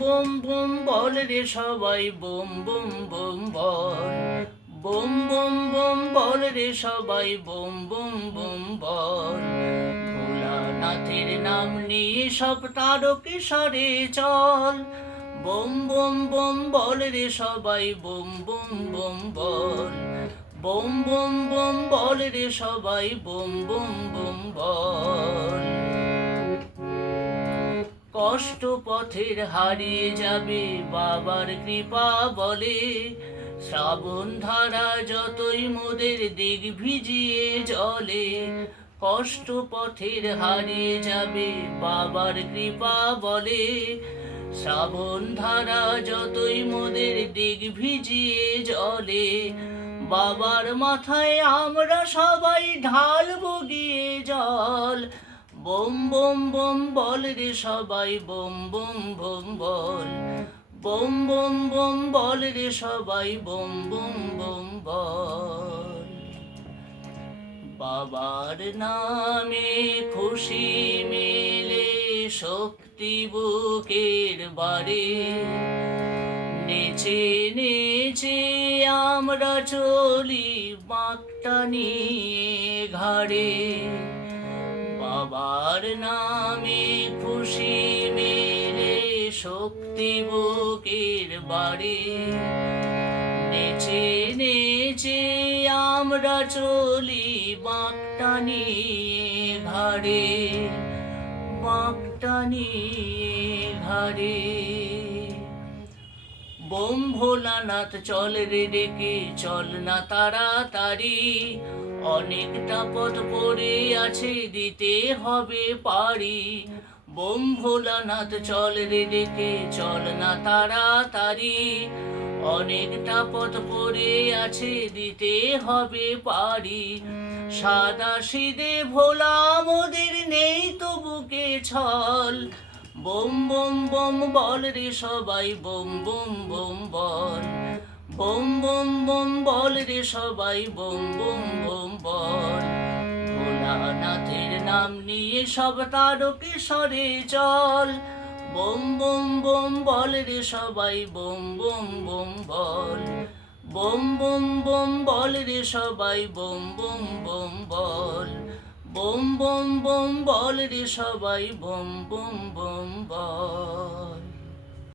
Boom boom বল রে সবাই boom boom boom বল। Boom boom boom বল রে সবাই বুম বুম বুম বল। ভোলানাথের নাম নিয়ে সব তারকেশ্বরে চল। বুম বুম বুম বল রে সবাই বুম বুম বুম বল। বুম বুম বুম বল রে সবাই বুম বুম বুম বল। কষ্ট পথের হারিয়ে যাবে বাবার কৃপা বলে। শ্রাবণ ধারা যতই মোদের দিক ভিজিয়ে জলে। কষ্ট পথের হারিয়ে যাবে বাবার কৃপা বলে। শ্রাবণ ধারা যতই মোদের দিক ভিজিয়ে জলে। বাবার মাথায় আমরা সবাই ঢালবো গিয়ে জল। বুম বুম বুম বল রে সবাই বুম বুম বুম বল। বুম বুম বুম বল রে সবাই বুম বুম বুম বল। বাবার নামে খুশি মেলে শক্তি বুকের বাড়ি। নেচে নেচে আমরা চলি বাঁকটা নিয়ে ঘাড়ে। বাবার নামে খুশি মেলে শক্তি বুকের বাড়ি। নেচে নেচে আমরা চলি বাঁকটা নিয়ে ঘাড়ে। বাঁকটা নিয়ে ঘাড়ে। বোম ভোলানাথ চল রে ডেকে চল না তাড়াতাড়ি। অনেকটা পথ পড়ে আছে দিতে হবে পারি। বোম ভোলানাথ চল রে ডেকে চল না তাড়াতাড়ি। অনেকটা পথ পড়ে আছে দিতে হবে পারি। সাদা সিদে ভোলা মোদের নেই তো বুকে ছল। বুম বুম বুম বল রে সবাই বুম বুম বুম বল। বুম বুম বুম বল রে সবাই বুম বুম বুম বল। ভোলানাথের নাম নিয়ে সব তারকেশ্বরে চল। বুম বুম বুম বল রে সবাই বুম বুম বুম বল। বুম বুম বুম বল রে সবাই বুম বুম বুম বল। বুম বুম বুম বল রে সবাই বুম বুম বুম বল।